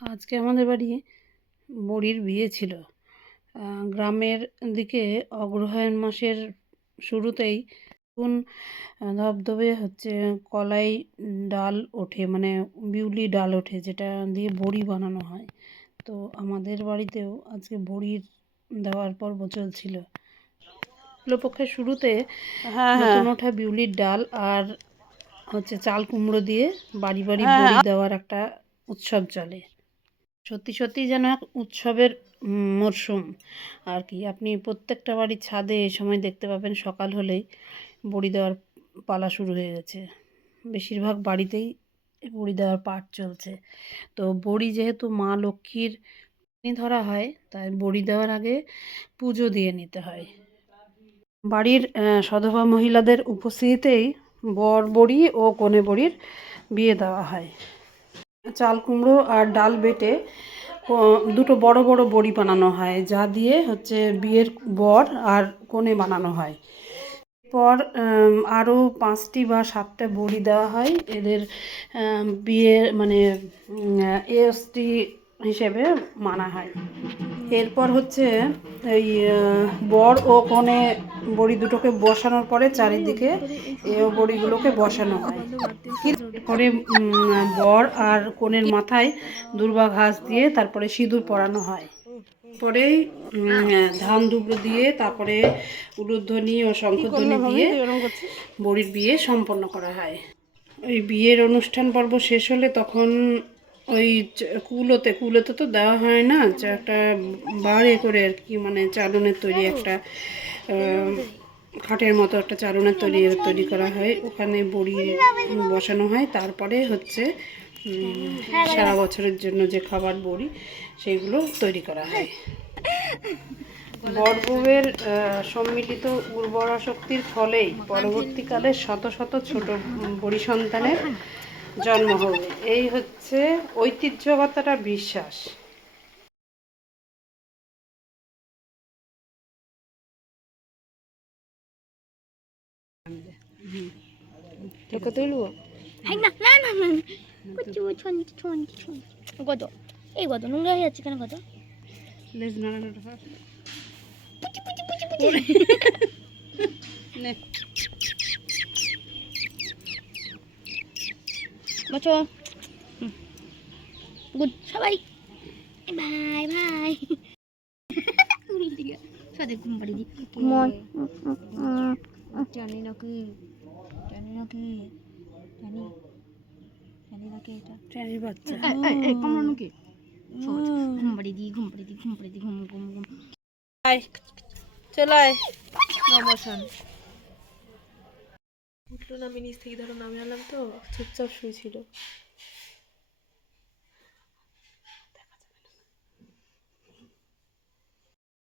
আজকে আমাদের বাড়ি বড়ির বিয়ে ছিল। গ্রামের দিকে অগ্রহায়ণ মাসের শুরুতেই কোন ধবধবে কলাই ডাল ওঠে, মানে বিউলি ডাল ওঠে, যেটা দিয়ে বড়ি বানানো হয়। তো আমাদের বাড়িতেও আজকে বড়ির দেওয়ার পর্ব চলছিল। শুক্লপক্ষের শুরুতে নতুন ওঠা বিউলির ডাল আর চাল কুমড়ো দিয়ে বাড়ি বাড়ি বড়ি দেওয়ার একটা উৎসব চলে। সত্যি সত্যিই যেন এক উৎসবের মরশুম আর কি। আপনি প্রত্যেকটা বাড়ির ছাদে এই সময় দেখতে পাবেন সকাল হলেই বড়ি দেওয়ার পালা শুরু হয়ে গেছে। বেশিরভাগ বাড়িতেই বড়ি দেওয়ার পাট চলছে। তো বড়ি যেহেতু মা লক্ষ্মীর ধরা হয়, তাই বড়ি দেওয়ার আগে পুজো দিয়ে নিতে হয়। বাড়ির সধবা মহিলাদের উপস্থিতিতেই বর বড়ি ও কনে বড়ির বিয়ে দেওয়া হয়। চাল কুমড়ো আর ডাল বেটে দুটো বড় বড় বড়ি বানানো হয়, যা দিয়ে বিয়ের বর আর কনে বানানো হয়। পর আরও 5টি বা 7টা বড়ি দেওয়া হয় এদের বিয়ে, মানে এসটি হিসেবে মানা হয়। এরপর এই বর ও কনে বড়ি দুটোকে বসানোর পরে চারিদিকে বড়িগুলোকে বসানো হয়। এরপরে বর আর কনের মাথায় দূর্বা ঘাস দিয়ে তারপরে সিঁদুর পরানো হয়। পরে ধান দুব্লো দিয়ে তারপরে উলুধ্বনি ও শঙ্খধ্বনি দিয়ে বড়ির বিয়ে সম্পন্ন করা হয়। ওই বিয়ের অনুষ্ঠান পর্ব শেষ হলে তখন ওই কুলোতে তো দেওয়া হয় না, একটা বাড়ে করে আর কি, মানে চালনের তৈরি একটা খাটের মতো একটা চালনের তৈরি করা হয়। ওখানে বড়ি বসানো হয়। তারপরে সারা বছরের জন্য যে খাবার বড়ি সেগুলো তৈরি করা হয়। বর বউয়ের সম্মিলিত উর্বরা শক্তির ফলেই পরবর্তীকালে শত শত ছোট বড়ি সন্তানের জন্ম হবে, এই ঐতিহ্যগত বিশ্বাস। কত নোংরা হয়ে যাচ্ছে কেন? কত বছর গুড সবাই ভাই ভাই সাথে ঘুম পাড়ি দি জানি নাকি এটা ট্রেনের বাচ্চা কামড়ানো কি? ঘুম পাড়ি দি ঘুম চলাই নমস্কার। উঠলো না, আমি নিচ থেকে ধরো নামে আনলাম তো চুপচাপ শুয়েছিল।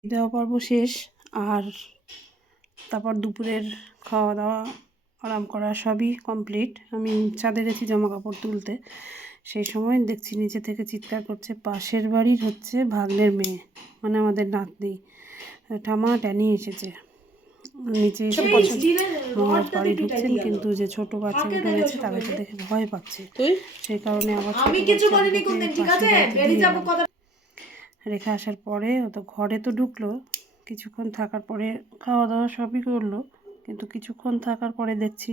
দেওয়া পর্ব শেষ, আর তারপর দুপুরের খাওয়া দাওয়া আরাম করা সবই কমপ্লিট। আমি ছাদে গেছি জামা কাপড় তুলতে, সেই সময় দেখছি নিচে থেকে চিৎকার করছে পাশের বাড়ির ভাগ্নের মেয়ে, মানে আমাদের নাতনি ঠামা ট্যানি এসেছে। নিচে এসে মহারাজ বাড়ি ঢুকছেন, কিন্তু যে ছোট বাচ্চাগুলো রয়েছে তাদেরকে দেখে ভয় পাচ্ছে, সেই কারণে আবার রেখে আসার পরে ও তো ঘরে তো ঢুকলো। কিছুক্ষণ থাকার পরে খাওয়া দাওয়া সবই করলো, কিন্তু কিছুক্ষণ থাকার পরে দেখছি,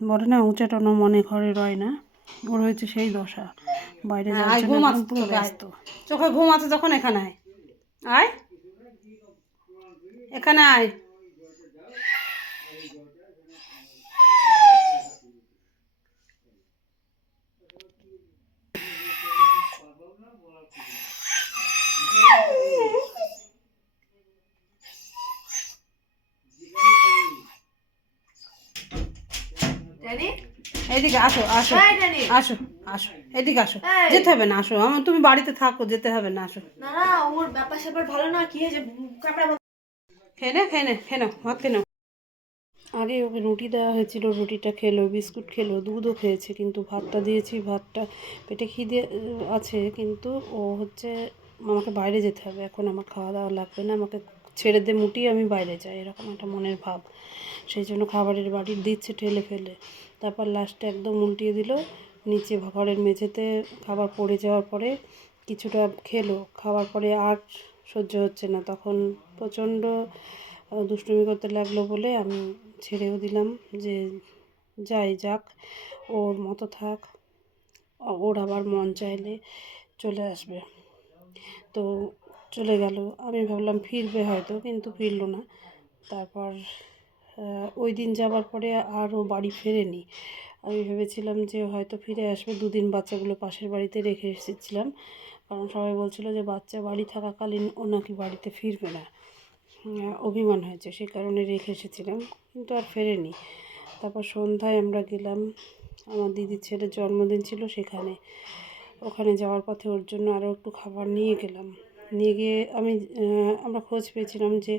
বলে না উঁচাটানো মনে ঘরে রয় না, ওর হয়েছে সেই দশা। বাইরে যাওয়ার জন্য একদম পুরো ব্যস্ত। চোখে ঘুম আছে যখন এখানে আয়, আয় এখানে আয়। এদিকে আসো আসো আসো আসো, এদিকে আসো, যেতে হবে না, আসো আমার, তুমি বাড়িতে থাকো, যেতে হবে না, আসো। না না, ওর ব্যাপার স্যাপার ভালো না, কি হয়েছে? ক্যামেরা খেয়ে নাও ভাত খেয়ে নাও। আগে ওকে রুটি দেওয়া হয়েছিল, রুটিটা খেলো, বিস্কুট খেলো, দুধও খেয়েছে, কিন্তু ভাতটা দিয়েছি, ভাতটা পেটে খিদে আছে, কিন্তু ও আমাকে বাইরে যেতে হবে এখন, আমার খাওয়া দাওয়া লাগবে না, আমাকে ছেড়ে দে মুটি, আমি বাইরে যাই, এরকম একটা মনের ভাব। সেই জন্য খাবারের বাড়ি দিচ্ছে ঠেলে ফেলে, তারপর লাস্টে একদম উল্টিয়ে দিল, নিচে ঘরের মেঝেতে খাবার পড়ে যাওয়ার পরে কিছুটা খেলো, খাওয়ার পরে আর সহ্য হচ্ছে না, তখন প্রচণ্ড দুষ্টুমি করতে লাগলো বলে আমি ছেড়েও দিলাম যে যাক, ওর মতো থাক, ওর আবার মন চাইলে চলে আসবে। তো চলে গেল, আমি ভাবলাম ফিরবে হয়তো, কিন্তু ফিরলো না। তারপর ওই দিন যাবার পরে আর ও বাড়ি ফেরেনি। আমি ভেবেছিলাম যে হয়তো ফিরে আসবে, দুদিন বাচ্চাগুলো পাশের বাড়িতে রেখে এসেছিলাম, কারণ সবাই বলছিল যে বাচ্চা বাড়ি থাকাকালীন ও নাকি বাড়িতে ফিরবে না, অভিমান হয়েছে, সেই কারণে রেখে এসেছিলাম, কিন্তু আর ফেরেনি। তারপর সন্ধ্যায় আমরা গেলাম, আমার দিদির ছেলের জন্মদিন ছিল সেখানে। ওখানে যাওয়ার পথে ওর জন্য আরও একটু খাবার নিয়ে গেলাম। নিয়ে গিয়ে আমরা খোঁজ পেয়েছিলাম যে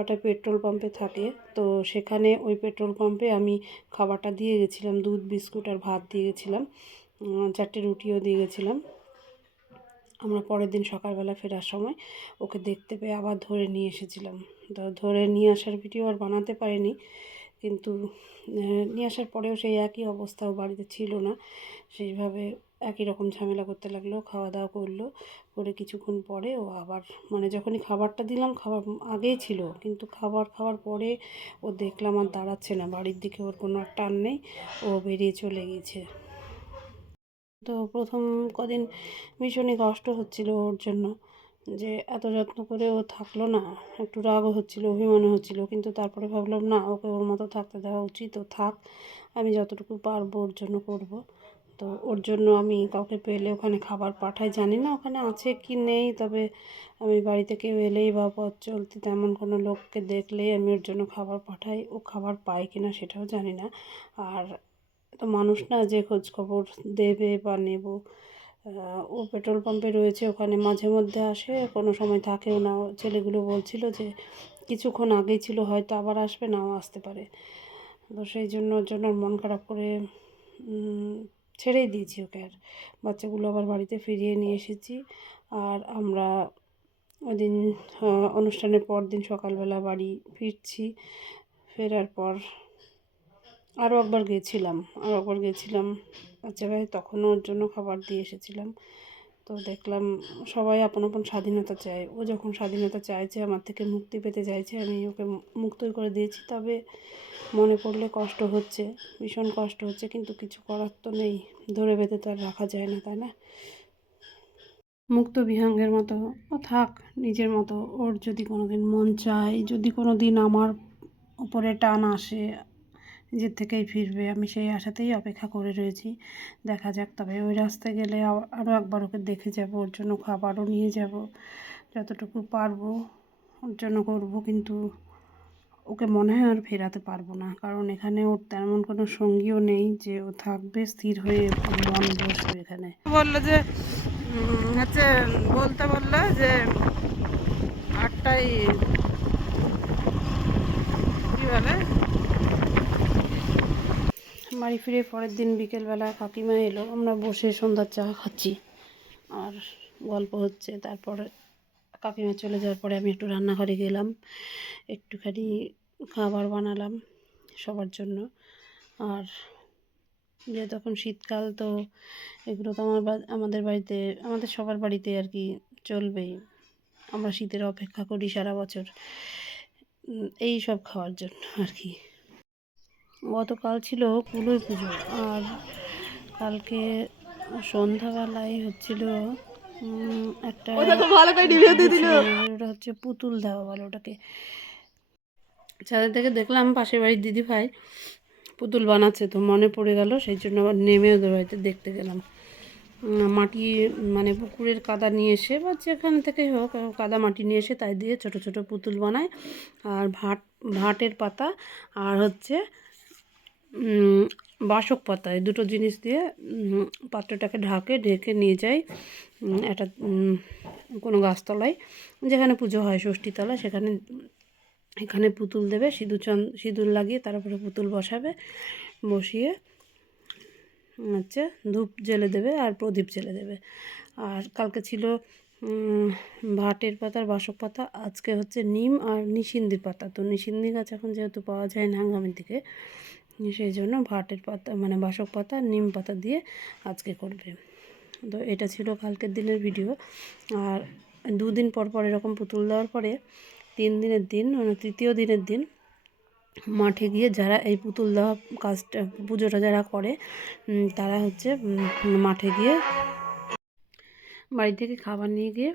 একটা পেট্রোল পাম্পে থাকে, তো সেখানে ওই পেট্রোল পাম্পে আমি খাবারটা দিয়ে গেছিলাম, দুধ বিস্কুট আর ভাত দিয়ে গেছিলাম, 4টে রুটিও দিয়ে গেছিলাম। আমরা পরের দিন সকালবেলা ফেরার সময় ওকে দেখতে পেয়ে আবার ধরে নিয়ে এসেছিলাম। তো ধরে নিয়ে আসার ভিডিও আর বানাতে পারিনি, কিন্তু নিয়ে আসার পরেও সেই একই অবস্থা, ও বাড়িতে ছিল না, সেইভাবে একই রকম ঝামেলা করতে লাগলো। খাওয়া দাওয়া করলো, করে কিছুক্ষণ পরে ও আবার, মানে যখনই খাবারটা দিলাম, খাবার আগেই ছিল, কিন্তু খাওয়ার পরে ও দেখলাম আর দাঁড়াচ্ছে না, বাড়ির দিকে ওর কোনো টান নেই, ও বেরিয়ে চলে গিয়েছে। তো প্রথম কদিন ভীষণই কষ্ট হচ্ছিল ওর জন্য, যে এত যত্ন করে ও থাকলো না, একটু রাগও হচ্ছিল, অভিমানও হচ্ছিল, কিন্তু তারপরে ভাবলাম না, ওকে ওর মতো থাকতে দেওয়া উচিত, ও থাক, আমি যতটুকু পারবো ওর জন্য করব। তো ওর জন্য আমি কাউকে পেলে ওখানে খাবার পাঠাই, জানি না ওখানে আছে কি নেই, তবে আমি বাড়িতে কেউ এলেই বা পথ চলতে তেমন কোনো লোককে দেখলেই আমি ওর জন্য খাবার পাঠাই। ও খাবার পায় কি না সেটাও জানি না, আর তো মানুষ না যে খোঁজ খবর দেবে বা নেব। ও পেট্রোল পাম্পে রয়েছে, ওখানে মাঝে মধ্যে আসে, কোনো সময় থাকেও না। ছেলেগুলো বলছিল যে কিছুক্ষণ আগেই ছিল, হয়তো আবার আসবে, নাও আসতে পারে। তো সেই জন্য ওর জন্য মন খারাপ করে ছেড়েই দিয়েছি ওকে। আর বাচ্চাগুলো আবার বাড়িতে ফিরিয়ে নিয়ে এসেছি। আর আমরা ওই দিন অনুষ্ঠানের পর দিন সকালবেলা বাড়ি ফিরছি। ফেরার পর আরও একবার গেছিলাম এক জায়গায়, তখনও ওর জন্য খাবার দিয়ে এসেছিলাম। তো দেখলাম সবাই আপন আপন স্বাধীনতা চায়, ও যখন স্বাধীনতা চাইছে, আমার থেকে মুক্তি পেতে চাইছে, আমি ওকে মুক্তই করে দিয়েছি। তবে মনে পড়লে কষ্ট হচ্ছে, ভীষণ কষ্ট হচ্ছে, কিন্তু কিছু করার তো নেই, ধরে বেঁধে তো আর রাখা যায় না, তাই না? মুক্ত বিহঙ্গের মতো ও থাক নিজের মতো, ওর যদি কোনো দিন মন চায়, যদি কোনো দিন আমার উপরে টান আসে, নিজের থেকেই ফিরবে, আমি সেই আশাতেই অপেক্ষা করে রয়েছি। দেখা যাক, তবে ওই রাস্তায় গেলে আরও একবার ওকে দেখে যাব, ওর জন্য খাবারও নিয়ে যাব, যতটুকু পারবো ওর জন্য করবো, কিন্তু ওকে মনে হয় আর ফেরাতে পারবো না, কারণ এখানে ওর তেমন কোনো সঙ্গীও নেই যে ও থাকবে স্থির হয়ে, মন বসবে এখানে। বললো যে হচ্ছে, বললো যে 8টায় কী বলে, বাড়ি ফিরে পরের দিন বিকেলবেলা কাকিমা এলো, আমরা বসে সন্ধ্যার চা খাচ্ছি আর গল্প হচ্ছে। তারপর কাকিমা চলে যাওয়ার পরে আমি একটু রান্নাঘরে গেলাম, একটুখানি খাবার বানালাম সবার জন্য। আর যেহেতু এখন শীতকাল, তো এগুলো তো আমাদের বাড়িতে, আমাদের সবার বাড়িতে আর কি চলবেই, আমরা শীতের অপেক্ষা করি সারা বছর এই সব খাওয়ার জন্য আর কি। গতকাল ছিল কুলোই পুজো, আর কালকে সন্ধ্যাবেলায় হচ্ছিল একটা ওটা হচ্ছে পুতুল দেওয়া বলে ওটাকে। ছাদের থেকে দেখলাম পাশের বাড়ির দিদিভাই পুতুল বানাচ্ছে, তো মনে পড়ে গেল, সেই জন্য আবার নেমে ওদের বাড়িতে দেখতে গেলাম। মাটি, মানে পুকুরের কাদা নিয়ে এসে বা যেখান থেকেই হোক, কাদা মাটি নিয়ে এসে তাই দিয়ে ছোট ছোট পুতুল বানায়, আর ভাটের পাতা আর হচ্ছে বাসক পাতা, এই দুটো জিনিস দিয়ে পাত্রটাকে ঢেকে নিয়ে যায় একটা কোনো গাছতলায়, যেখানে পুজো হয় ষষ্ঠীতলা, এখানে পুতুল দেবে, সিঁদুর লাগিয়ে তার উপরে পুতুল বসাবে, বসিয়ে হচ্ছে ধূপ জ্বেলে দেবে আর প্রদীপ জ্বেলে দেবে। আর কালকে ছিল ভাটের পাতার বাসক পাতা, আজকে হচ্ছে নিম আর নিশিন্দির পাতা। তো নিশিন্দি গাছ এখন যেহেতু পাওয়া যায় না গ্রামের দিকে, সেই জন্য ভাটের পাতা মানে বাসক পাতা নিম পাতা দিয়ে আজকে করবে। তো এটা ছিল কালকের দিনের ভিডিও। আর 2 দিন পর পর এরকম পুতুল দেওয়ার পরে 3 দিনের দিন মানে তৃতীয় দিনের দিন মাঠে গিয়ে যারা এই পুতুল দেওয়া কাজটা পুজোটা যারা করে তারা হচ্ছে মাঠে গিয়ে বাড়ি থেকে খাবার নিয়ে গিয়ে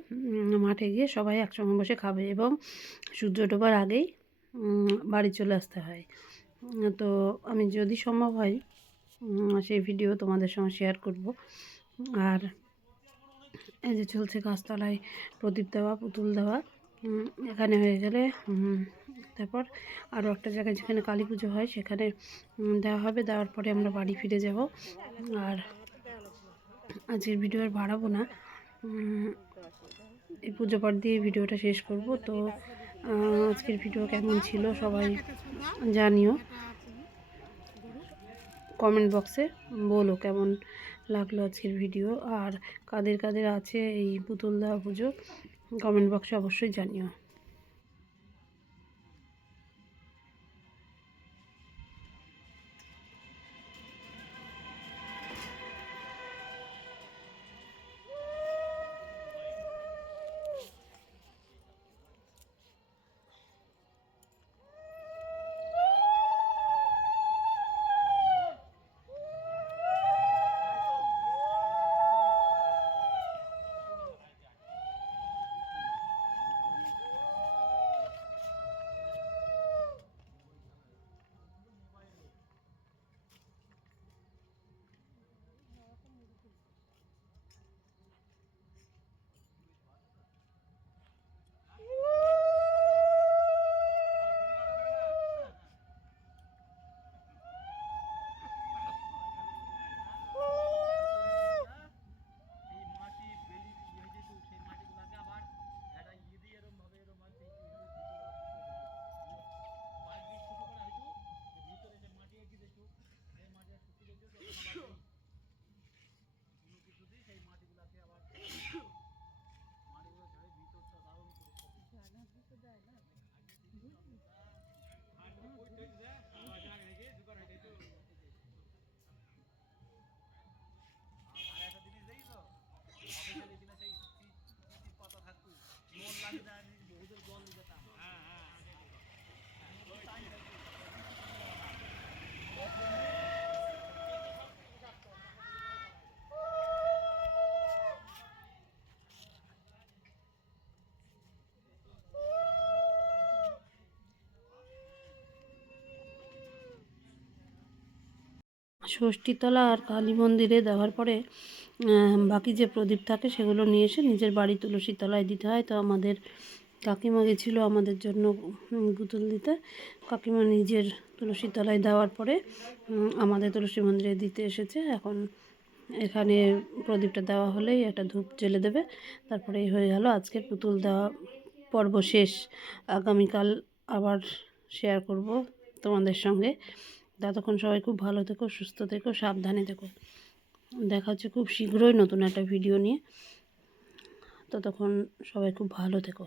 মাঠে গিয়ে সবাই একসঙ্গে বসে খাবে এবং সূর্য ডোবার আগেই বাড়ি চলে আসতে হয়। তো আমি যদি সম্ভব হয় সেই ভিডিও তোমাদের সঙ্গে শেয়ার করব। আর এই যে চলছে গাছতলায় প্রদীপ দেওয়া পুতুল দেওয়া। এখানে হয়ে গেলে তারপর আরও একটা জায়গায় যেখানে কালী পুজো হয় সেখানে দেওয়া হবে। দেওয়ার পরে আমরা বাড়ি ফিরে যাব। আর আজকের ভিডিও আর বাড়াবো না, এই পুজো পাঠ দিয়ে ভিডিওটা শেষ করব। তো আজকের ভিডিও কেমন ছিল সবাই জানিও, কমেন্ট বক্সে বলো কেমন লাগলো আজকের ভিডিও। আর কাদের কাদের আছে এই পুতুল দেওয়া পুজো কমেন্ট বক্সে অবশ্যই জানিও। ষষ্ঠীতলা আর কালী মন্দিরে দেওয়ার পরে বাকি যে প্রদীপ থাকে সেগুলো নিয়ে এসে নিজের বাড়ি তুলসী তলায় দিতে হয়। তো আমাদের কাকিমা গেছিলো আমাদের জন্য পুতুল দিতে। কাকিমা নিজের তুলসী তলায় দেওয়ার পরে আমাদের তুলসী মন্দিরে দিতে এসেছে। এখন এখানে প্রদীপটা দেওয়া হলেই একটা ধূপ জ্বেলে দেবে, তারপরেই হয়ে গেল আজকের পুতুল দেওয়া পর্ব শেষ। আগামীকাল আবার শেয়ার করব তোমাদের সঙ্গে। ততক্ষণ সবাই খুব ভালো থেকো, সুস্থ থেকো, সাবধানে থেকো। দেখা হচ্ছে খুব শীঘ্রই নতুন একটা ভিডিও নিয়ে। ততক্ষণ সবাই খুব ভালো থেকো।